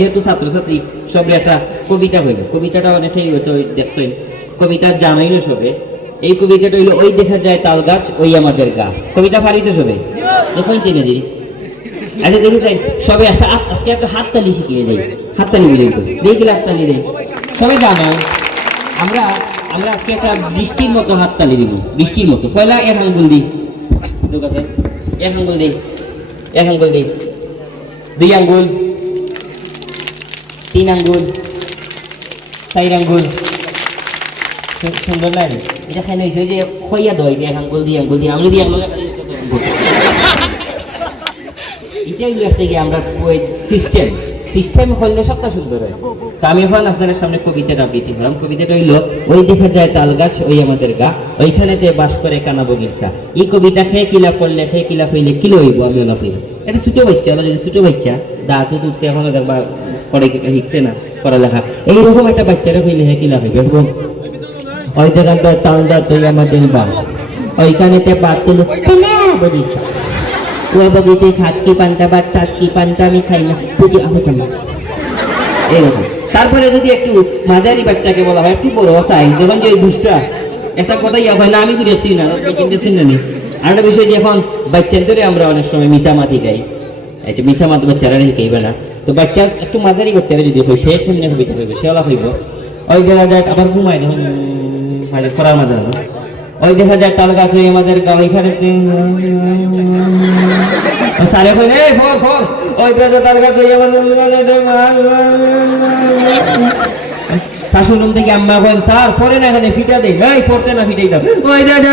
যেহেতু ছাত্রছাত্রী, সবে একটা কবিতা হইল। কবিতাটা অনেকেই হয়তো দেখছেন কবিতা জানাই সবে। এই কবিতাটা হইল, ওই দেখা যায় তাল গাছ, ওই আমাদের গা। কবিতা পারিতে সবে? দেখুন চিনে দিই। আচ্ছা দেখি যাই সবে একটা আজকে একটা হাততালি শিখিয়ে যাই হাততালি মিলে তো। দেখি হাততালি দেয় সবাই জানাই, আমরা আমরা আজকে একটা বৃষ্টির মতো হাততালি দিব। বৃষ্টির মতো। পয়লা এক আঙ্গুল দিই। ঠিক আছে এক আঙ্গুল দিই। এক আঙ্গুল দিই। দুই আঙ্গুল। তিন আঙ্গুল চার আঙ্গুল সুন্দর না এটা খাই হয়েছে যে খইয়া দই যে এক আঙ্গুল দিয়ে আঙ্গুল দিয়ে আঙুল দিয়ে আঙুল এটা হইল একটা কি আমরা সিস্টেম সিস্টেম হলে সবটা সুন্দর হয় তো আমি এখন আপনাদের সামনে কবিতাটা আবৃত্তি করলাম কবিতাটা হইল ওই দেখা যায় তাল গাছ ওই আমাদের গা ওইখানেতে বাস করে কানা বগিরসা এই কবিতা খেয়ে কিলা পড়লে খেয়ে কিলা হইলে কিলো হইব আমি ওলা এটা ছোটো বাচ্চা ওরা যদি ছোটো বাচ্চা দাঁতও তুলছে এখনও না পড়ালেখা। এইরকম একটা বাচ্চারা হইলে হ্যাঁ ওই জায়গাটা তাল গাছ ওই আমাদের বাস। ওইখানেতে বাদ তুলো বগিরসা ও বগিতে খাটকি পান্তা বা টাটকি পান্তা, আমি খাই না তারপরে যদি একটু মাঝারি বাচ্চাকে বলা হয়, একটু বড় সাইজ যখন যে দুষ্টা, একটা কথা ইয়া হয় না, আমি ঘুরেছি না কিন্তু চিনি আর একটা বিষয় যে এখন বাচ্চাদেরই আমরা অনেক সময় মিশামাতি গাই। আচ্ছা মিশামাতি বাচ্চারা শিখাইবে না। তো বাচ্চা একটু মাঝারি বাচ্চারা যদি হয়, সে কেমনে কবিতা হইবে সে ওলা হইব। ওই দেখা যায় আবার ঘুমায় যখন মাঝে করার মাঝে না ওই দেখা যায় তাল গাছ ওই আমাদের গাঁও এখানে সারে এই ফোর ফোর। ওই দেখা তাল গাছ ওই আমাদের শাশুড় রুম থেকে আম্মা বলেন, স্যার পরে না এখানে ফিটা দেই। এই পড়তে না ফিটাই দাও। ওই দেখা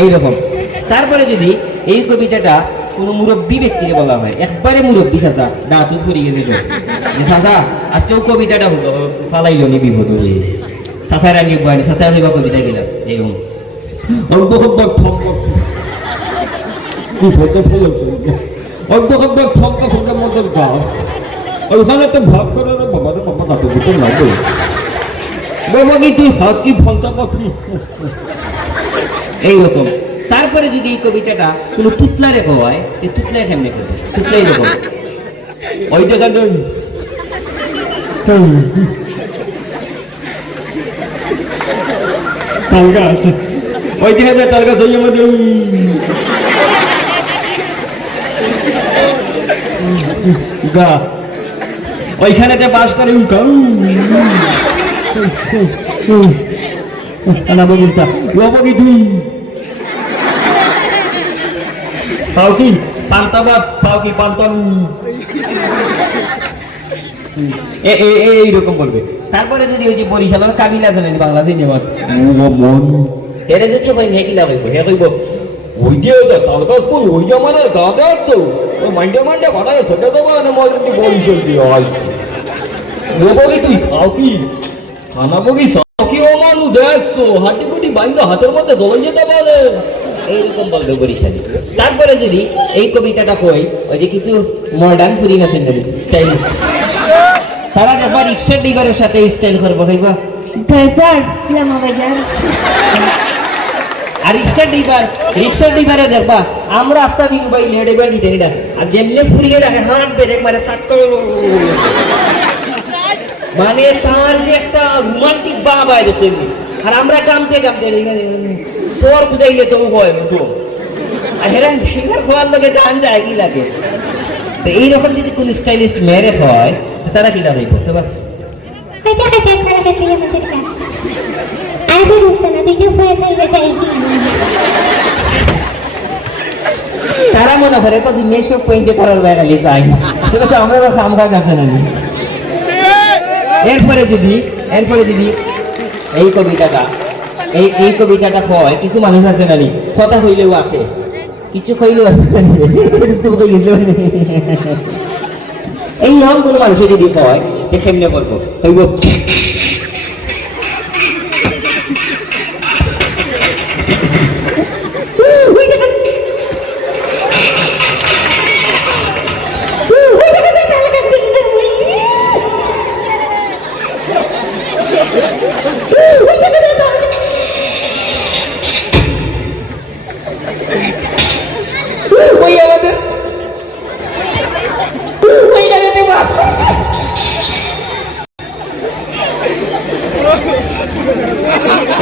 এইরকম তারপরে যদি এই কবিতাটা কোনো মুরব্বী ব্যক্তিকে বলা হয় একবারে মুরব্বী চাচা দাঁতু ফুরি গেছে তো। যে চাচা আজকেও কবিতাটা হলো ফালাইল নি বিপদ হয়ে চাচার আনি বয়ানি চাচার হইবা কবিতা গেলাম এরকম অল্প খব্বর বিপদ ফেলে অল্প খব্বর ঠক্কা ফোটার মধ্যে গাও ওইখানে তো ভাব করে বাবা বাবা দাঁতু দুটো লাগে বাবা কি তুই হাত কি ফলতা কথা এইরকম তারপরে যদি এই কবিতাটা কোনো তুতলারে হয় এই তুতলায় কেমনে করবে তুতলাই রকম ওই জায়গাটা তালগা আছে ওই জায়গাটা তালগা সই আমাদের গা ওইখানেতে বাস করে উঠা কি পান্তাবাদ পাও কি পান্তাম এ এ, এ- এইরকম বলবে তারপরে যদি ওই যে বরিশালের কাবিলা জানেন বাংলাদেশ নেওয়ার মন। এর যদি ভাই হেকিলা হইব হে কইব, ওই যে ওটা তালকা কোন ওই যে গাঁদা তো ও মাইন্ডে মাইন্ডে ভাড়া সেটা তো মানে মনে বরিশাল দিয়ে হয় লোবগি তুই খাও কি? খানা বগি কি ও মানু দেখছ হাঁটি কুটি বাইন্দা হাতের মধ্যে দোলন যেতে পারে এইরকম বলবে বরিশালী তারপরে যদি এই কবিতাটা কই ওই যে কিছু মডার্ন ফুরিং আছে স্টাইলিশ তারা দেখবা রিক্সা ড্রাইভারের সাথে স্টাইল করব ড্রাইভার বাজার আর রিক্সা রিক্সা দেখবা আমরা রাস্তা দিন ভাই লে ড্রাইভার দিতে এটা আর যেমনি ফুরিয়ে রাখে হাত ব্রেক মারে সাত মানে তার যে একটা রোমান্টিক আর আমরা কামতে কামতে তোর খুদাইলে তো তো আর হেরান ড্রাইভার খোয়ার লোকে জান যায় কি লাগে। তো এইরকম যদি কোন স্টাইলিস্ট মেরে হয় তারা কি করতে পারে। যাক তারা মনে করে তো দিনে সব পয়েন্টে করার বেড়ালে চাই সেটা তো আমরা খাম খা কাছে না এরপরে যদি এরপরে যদি এই কবিতাটা এই এই কবিতাটা হয় কিছু মানুষ আছে না নি, কথা হইলেও আসে কিছু নি। এই রকম কোনো মানুষের যদি হয় যে কেমনে বলব হইব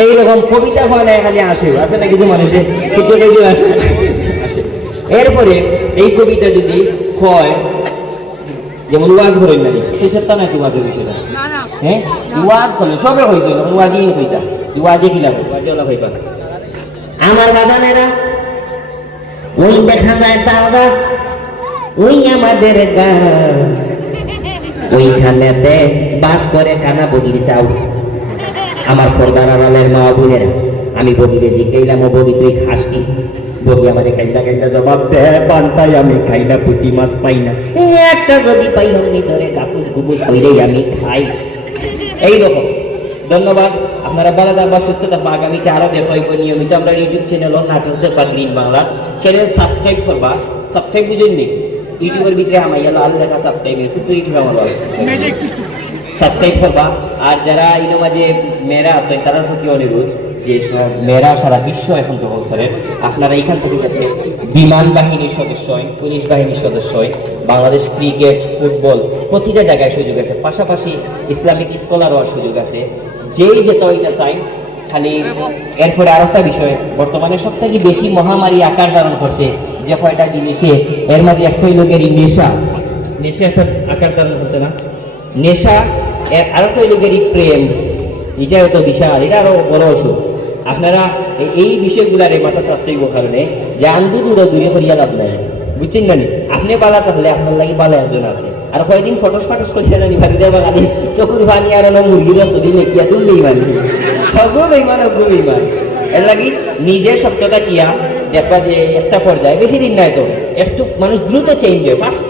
এইরকম কবিতা না খালি আসে আছে না কিছু মানুষের আসে। এরপরে এই কবিতা যদি হয় যেমন ওয়াজ করেন না শেষের তা নাকি ওয়াজের বিষয়টা। হ্যাঁ? ওয়াজ করলে সবে হয়েছে যখন ওয়াজই কইতা ওয়াজে কি লাগবে? ওয়াজে ওলা হইবা। আমার বাগানেরা ওই দেখা যায় তাল গাছ ওই আমাদের গাছ ওইখানেতে বাস করে কানা বগির চাউ আমার পর্দার আড়ালের মা বোনেরা, আমি বগিরে জিজ্ঞাইলাম ও বগি তুই খাস কি? বগি আমাদের কাইন্দা কাইন্দা জবাব দে পান্তাই আমি খাই না পুঁটি মাছ পাই না। একটা যদি পাই, অমনি ধরে কাপুস গুবুস কইরেই আমি খাই। এইরকম ধন্যবাদ। আপনারা ভালো থাকবা সুস্থ থাকবা আগামীতে আরও দেখা হইব নিয়মিত আমরা ইউটিউব চ্যানেল নাটকদের পাশে ইন বাংলা চ্যানেল সাবস্ক্রাইব করবা। সাবস্ক্রাইব বুঝেন নি ইউটিউবের ভিতরে আমার আলু লেখা সাবস্ক্রাইব শুধু ইউটিউব আমার সাবস্ক্রাইব করবা। আর যারা এই মাঝে মেয়েরা আছে, তাদের প্রতি অনুরোধ যে সব মেয়েরা সারা বিশ্ব এখন দখল করে, আপনারা এখান থেকে যাতে বিমান বাহিনীর সদস্য হয় পুলিশ বাহিনীর সদস্য হয় বাংলাদেশ ক্রিকেট, ফুটবল, প্রতিটা জায়গায় সুযোগ আছে। পাশাপাশি ইসলামিক স্কলার হওয়ার সুযোগ আছে। যেই যেতে হইতে চাই খালি এরপরে আর একটা বিষয়, বর্তমানে সব থেকে বেশি মহামারী আকার ধারণ করছে যে কয়টা জিনিসে, এর মাঝে একটাই লোকের নেশা। নেশা একটা আকার ধারণ করছে না। নেশা এর আরেকটা লোকেরই প্রেম, এটাও তো বিশাল, এটা আরও বড় অসুখ। আপনারা এই- বিষয়গুলার মাথা প্রাপ্তিব কারণে যে আন্দু দূর দূরে করিয়া লাভ নাই। বুঝছেন না নি? আপনি বালা তাহলে আপনার লাগি বালা একজন আছে। আর কয়েকদিন ফটোস ফাটোস করছে জানি, ভাবি দেবা খালি চকুর ভানি আর অন্য মুরগির রক্ত দিলে কিয়া তুমি বেইমানি সবও বেইমান সবও বেইমান এর লাগি নিজের সত্যতা কিয়া, দেখবা যে একটা পর্যায়ে, বেশি দিন নাই তো, একটু মানুষ দ্রুত চেঞ্জ হয়। ফার্স্ট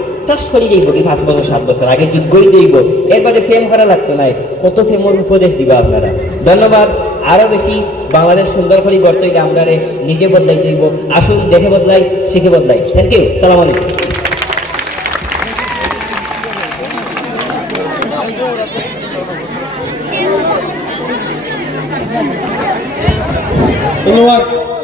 করে যাইব কি পাঁচ বছর, সাত বছর। আগে যোগ্যই যাইব এরপরে ফেম করা লাগতো নাই কত ফেমর উপদেশ দিবা আপনারা। ধন্যবাদ। আরও বেশি বাংলাদেশ সুন্দর করে গড়তে হইলে আমরা নিজে বদলাই যাইব আসুন, দেখে বদলাই, শিখে বদলাই। থ্যাংক ইউ সালাম আলাইকুম। ধন্যবাদ।